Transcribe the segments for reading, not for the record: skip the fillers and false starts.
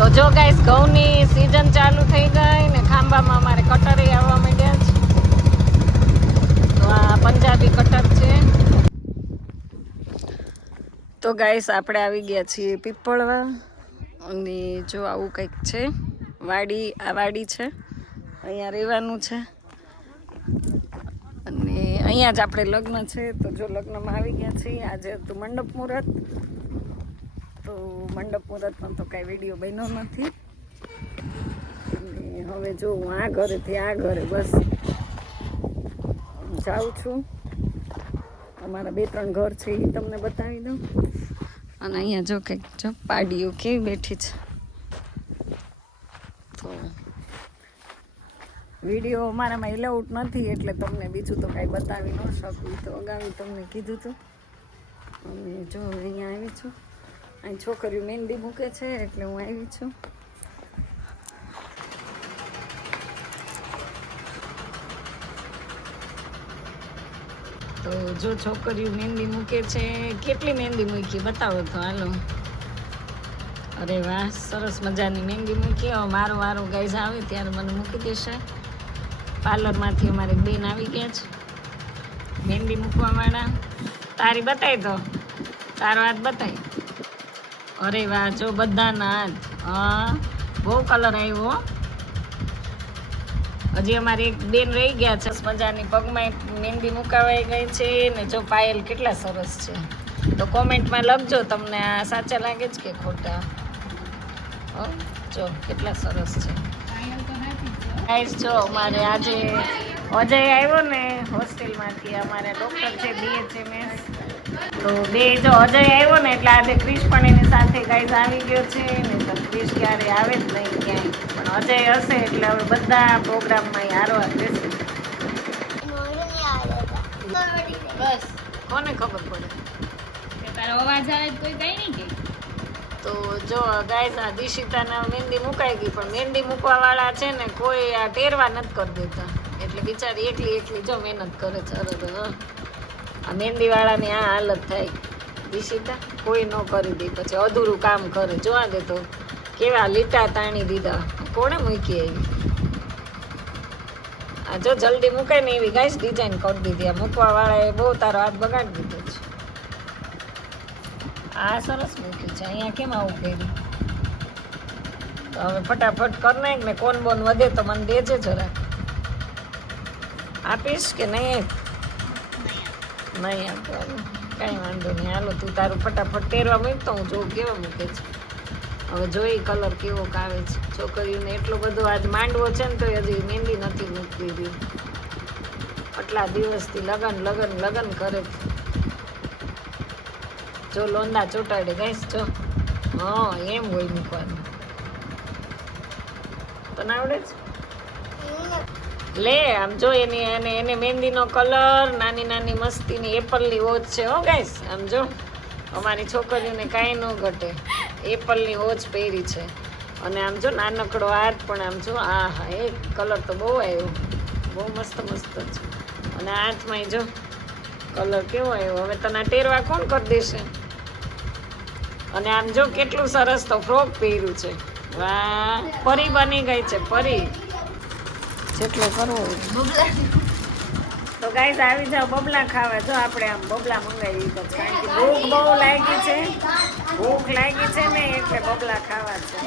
તો જો ગાઈસ ઘઉંની સીઝન ચાલુ થઈ ગઈ ને ખાંભામાં અમારે કટર આવવા માંડ્યા છે. તો આ પંજાબી કટર છે. તો ગાઈસ આપણે આવી ગયા છીએ પીપળવા અને જો આવું કંઈક છે વાડી. આ વાડી છે, અહીંયા રહેવાનું છે અને અહીંયા જ આપણે લગ્ન છે. તો જો લગ્નમાં આવી ગયા છીએ. આજે હતું મંડપ મુહૂર્ત. તો મંડપ મુહૂર્તમાં તો કાંઈ વિડીયો બન્યો નથી અને હવે જો હું આ ઘરેથી આ ઘરે બસ જાઉં છું. અમારા 2-3 ઘર છે એ તમને બતાવી દઉં. અને અહીંયા જો કંઈક જો પાડીઓ કેવી બેઠી છે. તો વિડીયો અમારામાં એલાઉડ નથી એટલે તમને બીજું તો કાંઈ બતાવી ન શકું. તો અગાઉ તમને કીધું હતું. અને જો અહીંયા આવી છું. અહીં છોકરીઓ મહેંદી મૂકે છે એટલે હું આવી છું. તો જો છોકરીઓ મહેંદી મૂકે છે. કેટલી મહેંદી મૂકી બતાવો તો હાલો. અરે વાહ, સરસ મજાની મહેંદી મૂકી. હવે મારો વારો ગાઈઝ આવે ત્યારે મને મૂકી દેશે. પાર્લરમાંથી અમારે બેન આવી ગયા છે મહેંદી મૂકવાવાળા. તારી બતાવી દો, તારો હાથ બતાવી. અરે વાહ, જો બધાના હાથ. હા, બહુ કલર આવ્યો. હજી અમારી એક બેન રહી ગયા છે. મજાની પગમાં મહેંદી મુકાવાઈ ગઈ છે ને જો પાયલ કેટલા સરસ છે. તો કોમેન્ટમાં લખજો તમને આ સાચા લાગે છે કે ખોટા. જો કેટલા સરસ છે. ગાઈસ જો અમારે આજે અજય આવ્યો ને હોસ્ટેલમાંથી. અમારે ડૉક્ટર છે BHMS. તો બે જો અજય આવ્યો ને એટલે આજે ક્રિશ પણ એની સાથે ગાઈઝ આવી ગયો છે ને. તો ક્રિશ ક્યારે આવે જ નહીં ક્યાંય, પણ અજય હશે એટલે હવે બધા પ્રોગ્રામમાં હારવા રહેશે. બસ કોને ખબર પડે તારો અવાજ આવે કોઈ કઈ નહીં કે. તો જો ગાઈઝ આ દિશિતાના મહેંદી મુકાઈ ગઈ, પણ મહેંદી મૂકવા વાળા છે ને કોઈ આ ટેરવા નથી કરી દેતા એટલે બિચારી એકલી જો મહેનત કરે છે. આ મહેંદી વાળાની આ હાલત થાય. દિશિતા કોઈ ન કરી દે, પછી અધૂરું કામ કરે. જોવા દે તો કેવા લીટા તાણી દીધા. કોણે મૂકી આવી? આ જો જલ્દી મૂકાય ને એવી ગાઈસ ડિઝાઇન કરી દીધી. આ મૂકવા વાળાએ બહુ તારો હાથ બગાડી દીધો છે. આ સરસ મૂક્યું છે. અહીંયા કેમ આવું કર્યું? તો હવે ફટાફટ કરી નાખ ને. કોન બોન વધે તો મને દેજે જરાક. આપીશ કે નહીં? નહીં આપવાનું, કાંઈ વાંધો નહીં. હાલો તું તારું ફટાફટ પહેરવા મૂક તો હું જોઉં કેવા મૂકે છે. હવે જોઈ કલર કેવો આવે છે. છોકરીઓને એટલો બધો આજ માંડવો છે ને તો હજી મહેંદી નથી મૂકી દીધી. આટલા દિવસથી લગન કરે છે. જો લોંદા ચોટાડે ગાઈસ જો. હા એમ હોય મૂકવાનું. તને આવડે છે? લે આમ જો એને મહેંદીનો કલર નાની મસ્તીની એપલની વોચ છે હો ગાઈસ. આમ જો અમારી છોકરીઓને કાંઈ ન ઘટે. એપલની વોચ પહેરી છે અને આમ જો નાનકડો હાથ પણ. આમ જો આ હા એક કલર તો બહુ આવ્યો, બહુ મસ્ત છે. અને હાથમાં જો કલર કેવો આવ્યો. હવે તને ટેરવા કોણ કરી દેશે? અને આમ જો કેટલું સરસ તો ફ્રોક પહેર્યું છે. વાહ, પરી બની ગઈ છે પરી. જેટલો કરવો તો ગાઈસ આવી જાવ બબલા ખાવા. જો આપણે આમ બબલા મંગાવી તો કારણ કે ભૂખ બહુ લાગી છે. ભૂખ લાગી છે ને એટલે બબલા ખાવા છે.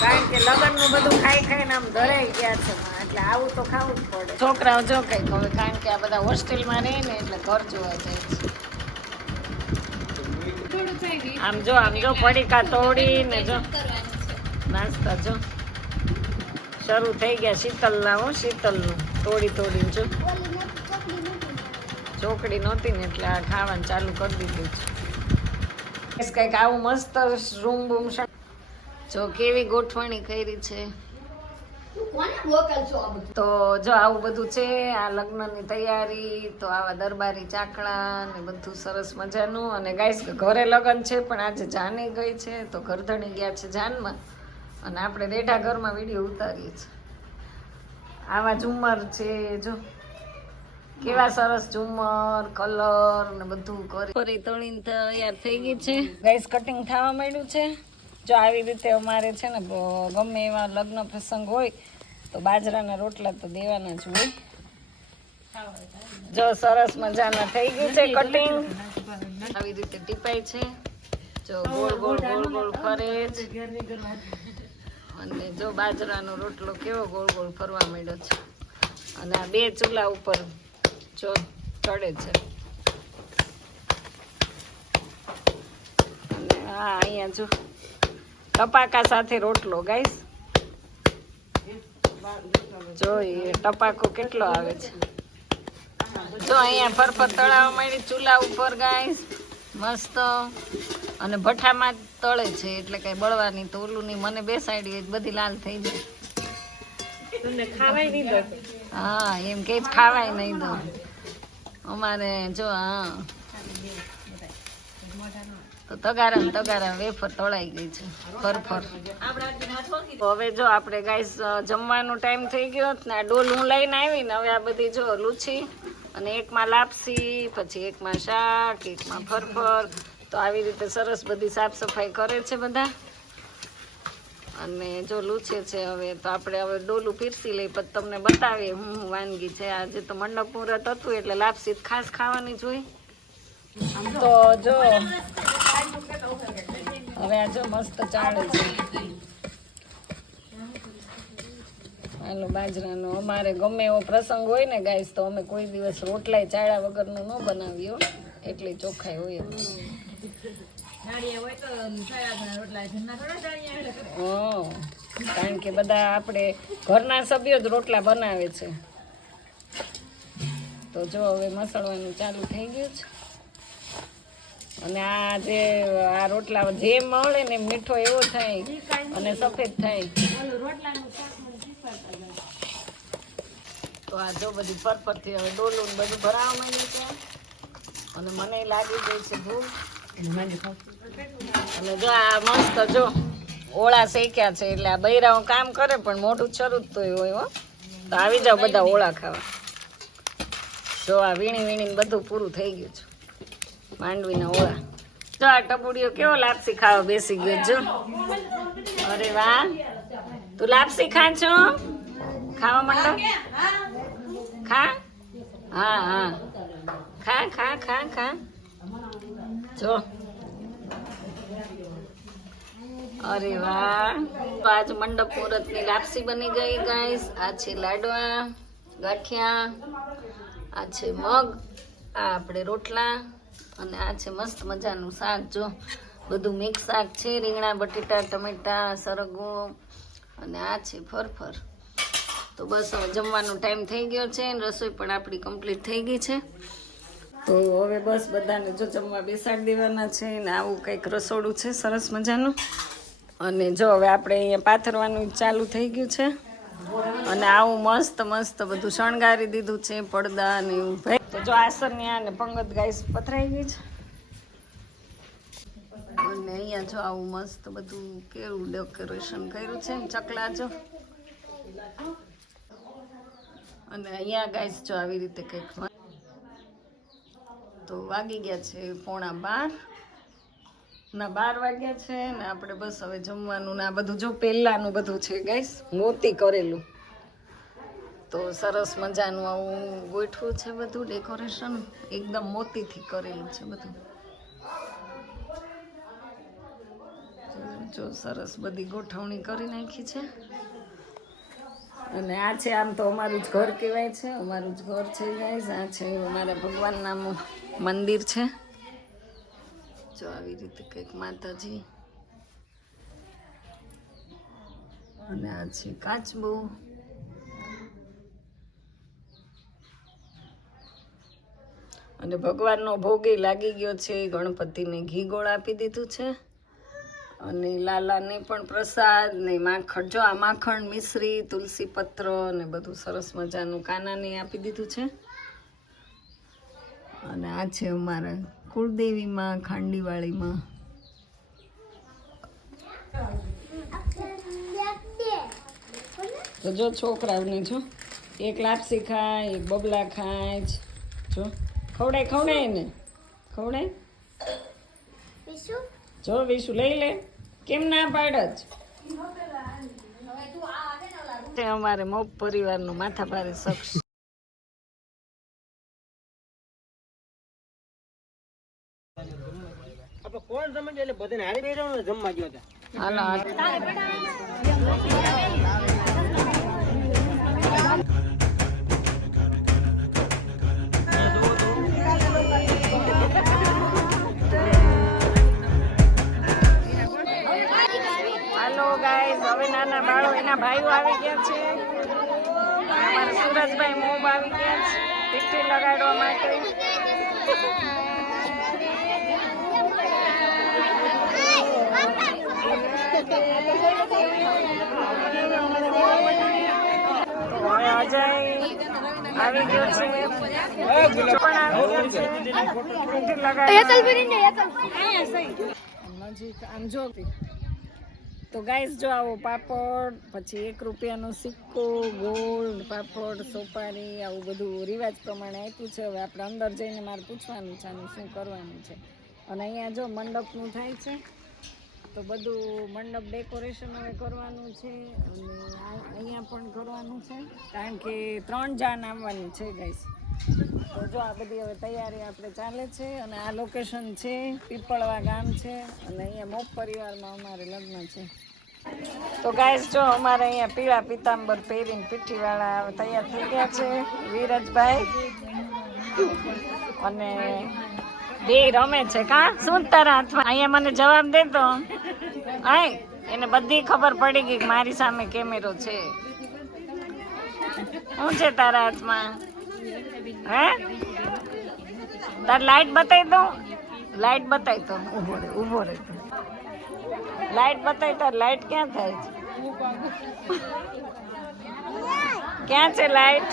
કારણ કે લગ્નનું બધું ખાઈને આમ ધરાઈ ગયા છે એટલે આવું તો ખાવું જ પડે. છોકરાઓ જો કંઈક હવે કારણ કે આ બધા હોસ્ટેલમાં રહે ને એટલે ઘર જોવા જાય છે. આમ જો પડીકા તોડી ને જો નાસ્તા જો શરૂ થઈ ગયા. શીતલનું તોડીને જો ચોકડી નહોતી ને એટલે આ ખાવાનું ચાલુ કરી દીધું છે. કંઈક આવું મસ્ત રૂમ બૂમ જો કેવી ગોઠવણી કરી છે. તો જો આવું બધું છે આ લગ્નની તૈયારી. તો આવા દરબારી ચાકડા ને બધું સરસ મજાનું. અને ગાઈસ ઘરે લગ્ન છે પણ આજે જાની ગઈ છે તો ઘરધણી ગયા છે જાનમાં અને આપણે રેઢા ઘરમાં વિડીયો ઉતારીએ છીએ. આવા ઝુમર છે જો કેવા સરસ ઝુમર કલર ને બધું કરી તળીને તૈયાર થઈ ગઈ છે. ગાઈસ કટિંગ થવા માંડ્યું છે જો આવી રીતે અમારે છે ને ગમે એવા લગ્ન પ્રસંગ હોય તો બાજરાના રોટલા તો દેવાના જ હોય. જો સરસ મજાના થઈ ગયું છે કટિંગ. આવી રીતે ટીપાય છે. જો ગોળ ગોળ ગોળ ગોળ ફરે છે. અને જો બાજરાનો રોટલો કેવો ગોળ ગોળ ફરવા માંડ્યો છે. અને આ 2 ચૂલા ઉપર જો ચડે છે. અને હા અહીંયા જો ટપાકા સાથે રોટલો ગાઈસ. જો એ ટપાકો કેટલો આવે છે. જો અહીંયા ફરફર તળાવ માંડી ચૂલા ઉપર ગાઈસ મસ્ત. અને ભઠ્ઠામાં જ તળે છે એટલે કઈ બળવાની તો ઓલું નહીં. મને બેસાડી બધી લાલ થઈ જાય. ખાવાય નહીં દો. હા એમ કે જ ખાવાય નહીં દો અમારે. જો હા તો તગારા વેફર તળાઈ ગઈ છે ફરફર. હવે જો આપણે ગાઈસ જમવાનો ટાઈમ થઈ ગયો ને આ ડોલ હું લઈને આવી ને હવે આ બધી જો લૂછી અને એકમાં લાપસી, પછી એકમાં શાક, એકમાં ફરફર. તો આવી રીતે સરસ બધી સાફ સફાઈ કરે છે બધા. અને જો લૂછે છે હવે તો આપણે હવે ડોલું પીરસી લઈ પછી તમને બતાવીએ હું વાનગી છે. આજે તો મંડપ મુહૂર્ત હતું એટલે લાપસી ખાસ ખાવાની જ હોય. તો જો હવે આ જો મસ્ત ચાળે છે આલો બાજરાનો. અમારે ગમે એવો પ્રસંગ હોય ને ગાઈસ તો અમે કોઈ દિવસ રોટલાય ચાળ્યા વગરનું ન બનાવ્યો. એટલી ચોખ્ખાઈ હોય. કારણ કે બધા આપણે ઘરના સભ્યો જ રોટલા બનાવે છે. તો જો હવે મસળવાનું ચાલુ થઈ ગયું છે. અને આ જે આ રોટલા જે મળે ને મીઠો એવો થાય અને સફેદ થાય. તો આ જો બધી ફરફરથી હવે ડોલું બધું ભરાવા માંડ્યું છે. અને મને લાગી ગઈ છે ભૂખ. અને જો આ મસ્ત જો ઓળા શેક્યા છે એટલે આ બૈરાઓ કામ કરે પણ મોઢું છરું તો હોય. હો તો આવી જાવ બધા ઓળા ખાવા. જો આ વીણી બધું પૂરું થઈ ગયું છે માંડવીના ઓળા. જો આ ટબુડીઓ કેવો લાપસી ખાવા બેસી ગયો. જો અરે વાહ તું લાપસી ખા છો? ખાવા માંડો. ખા. હા હા ખા ખા ખા ખા. જો અરે વાહ. તો આજ મંડપ મુહૂર્તની લાપસી બની ગઈ ગાઈસ. આ છે લાડવા ગાંઠિયા, આ છે મગ, આ આપણે રોટલા અને આ છે મસ્ત મજાનું શાક. જો બધું મિક્સ શાક છે. રીંગણા, બટેટા, ટમેટા, સરગવો અને આ છે ફરફર. તો બસ હવે જમવાનો ટાઈમ થઈ ગયો છે. રસોઈ પણ આપણી કમ્પ્લીટ થઈ ગઈ છે. તો હવે બસ બધાને જો જમવા બેસાડી દેવાના છે. ને આવું કંઈક રસોડું છે સરસ મજાનું. અને જો હવે આપણે અહીંયા પાથરવાનું ચાલુ થઈ ગયું છે. અને આવું મસ્ત બધું શણગારી દીધું છે પડદા ને એવું. તો જો આસનિયા ને પંગત ગાઈસ પથરાઈ ગઈ છે. અને અહીંયા જો આવું મસ્ત બધું કેવું ડેકોરેશન કર્યું છે ચકલા જો. અને અહીંયા ગાઈસ જો આવી રીતે કંઈક. તો વાગી ગયા છે 11:15 ના 12 વાગ્યા છે ને આપણે બસ હવે જમવાનું ને આ બધું જો પહેલાનું બધું છે ગાઈસ મોતી કરેલું. તો સરસ મજાનું આવું ગોઠવું છે બધું ડેકોરેશન એકદમ મોતીથી કરેલું છે બધું. જો સરસ બધી ગોઠવણી કરી નાખી છે. અને આ છે આમ તો અમારું જ ઘર કહેવાય છે. અમારું જ ઘર છે ગાઈસ. આ છે અમારા ભગવાનના મંદિર છે. જો આવી રીતે કંઈક માતાજી. અને આ છે કાચબો. અને ભગવાનનો ભોગે લાગી ગયો છે. ગણપતિને ઘી ગોળ આપી દીધું છે. અને લાલાને પણ પ્રસાદ ને માખણ. જો આ માખણ, મિશ્રી, તુલસી પત્ર ને બધું સરસ મજાનું કાનાને આપી દીધું છે. અને આ છે અમારા કુળદેવીમાં ખાંડીવાળીમાં. તો જો છોકરાઓને જો એક લાપસી ખાય, એક બબલા ખાય છે. જો ખવડાય ને ખવડાય. જો વિશુ લઈ લે. કેમ ના પાડ જ અમારે મોપ પરિવારનો માથા ભારે શખ્સ. કોણ સમજે એટલે બધાને હારી બેઠા જમવા ગયો હતા. હાલો ગાઈસ, હવે નાના બાળો એના ભાઈઓ આવી ગયા છે. અમારા સુરજભાઈ મોબ આવી ગયા છે પીઠી લગાડવા માટે. અજય આવી ગયો છે, પણ આવી ગયો છે પીઠી લગાડવા. નજીક આમ જો તો ગાઈસ જો આવો પાપડ, પછી 1 રૂપિયાનો સિક્કો, ગોલ્ડ, પાપડ, સોપારી, આવું બધું રિવાજ પ્રમાણે આપ્યું છે. હવે આપણે અંદર જઈને મારે પૂછવાનું છે આનું શું કરવાનું છે. અને અહીંયા જો મંડપનું થાય છે, તો બધું મંડપ ડેકોરેશન હવે કરવાનું છે. અને અહીંયા પણ કરવાનું છે, કારણ કે 3 જાન આવવાની છે ગાઈસ. તો જો આ બધી હવે તૈયારી આપણે ચાલે છે. અને આ લોકેશન છે પીપળવા ગામ છે, અને અહીંયા મોપ પરિવારમાં અમારે લગ્ન છે. તો ગાઈસ જો અમારે અહીંયા પીળા પીતાંબર પહેરીને પીઠીવાળા તૈયાર થઈ ગયા છે, વિરજભાઈ. અને બે રમે છે. કા શું તારા હાથમાં? અહીંયા મને જવાબ દે તો. આય એને બધી ખબર પડી ગઈ કે મારી સામે કેમેરો છે. શું છે તારા હાથમાં? હે તાર લાઈટ બતાવી દો, લાઈટ બતાવી તો. ઉભો રહે લાઈટ બતાવી. તાર લાઈટ ક્યાં થાય છે? ક્યાં છે લાઈટ?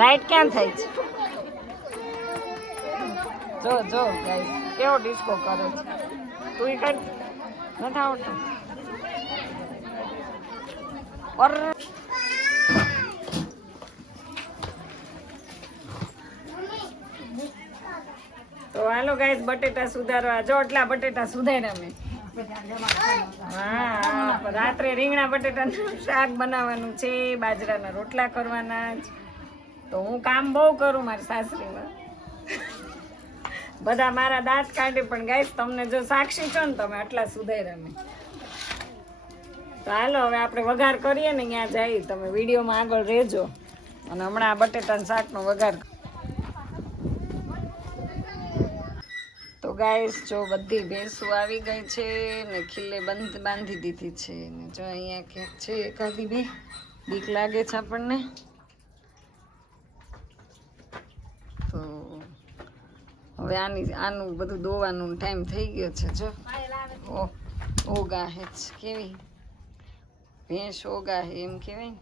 લાઈટ ક્યાં થાય છે? જો જો ગાઈસ કેવો ડિસ્કો કરે છે. તું એ કઈ નથી આવડતું? ઓર તો હાલો ગાઈસ બટેટા સુધારવા. જો એટલા બટેટા સુધાર્યા મેં. હા, રાત્રે રીંગણા બટેટાનું શાક બનાવવાનું છે, બાજરાના રોટલા કરવાના જ. તો હું કામ બહુ કરું મારી સાસરીમાં. બધા મારા દાંત કાઢે, પણ ગાઈસ તમને જો સાક્ષી છો ને તમે આટલા સુધાર્યા મેં. તો હાલો હવે આપણે વઘાર કરીએ ને ત્યાં જઈ. તમે વિડીયોમાં આગળ રહેજો. અને હમણાં બટેટાના શાકનો વઘાર. તો ગાઈસ જો બધી ભેંસું આવી ગઈ છે ને ખીલે બાંધી દીધી છે. ને જો અહીંયા ક્યાંક છે એકાદી બે. બીક લાગે છે આપણને. તો હવે આનું બધું દોવાનું ટાઈમ થઈ ગયો છે. જો ઓગાહે છે, કેવી ભેંસ ઓગાહે એમ કહેવાય ને.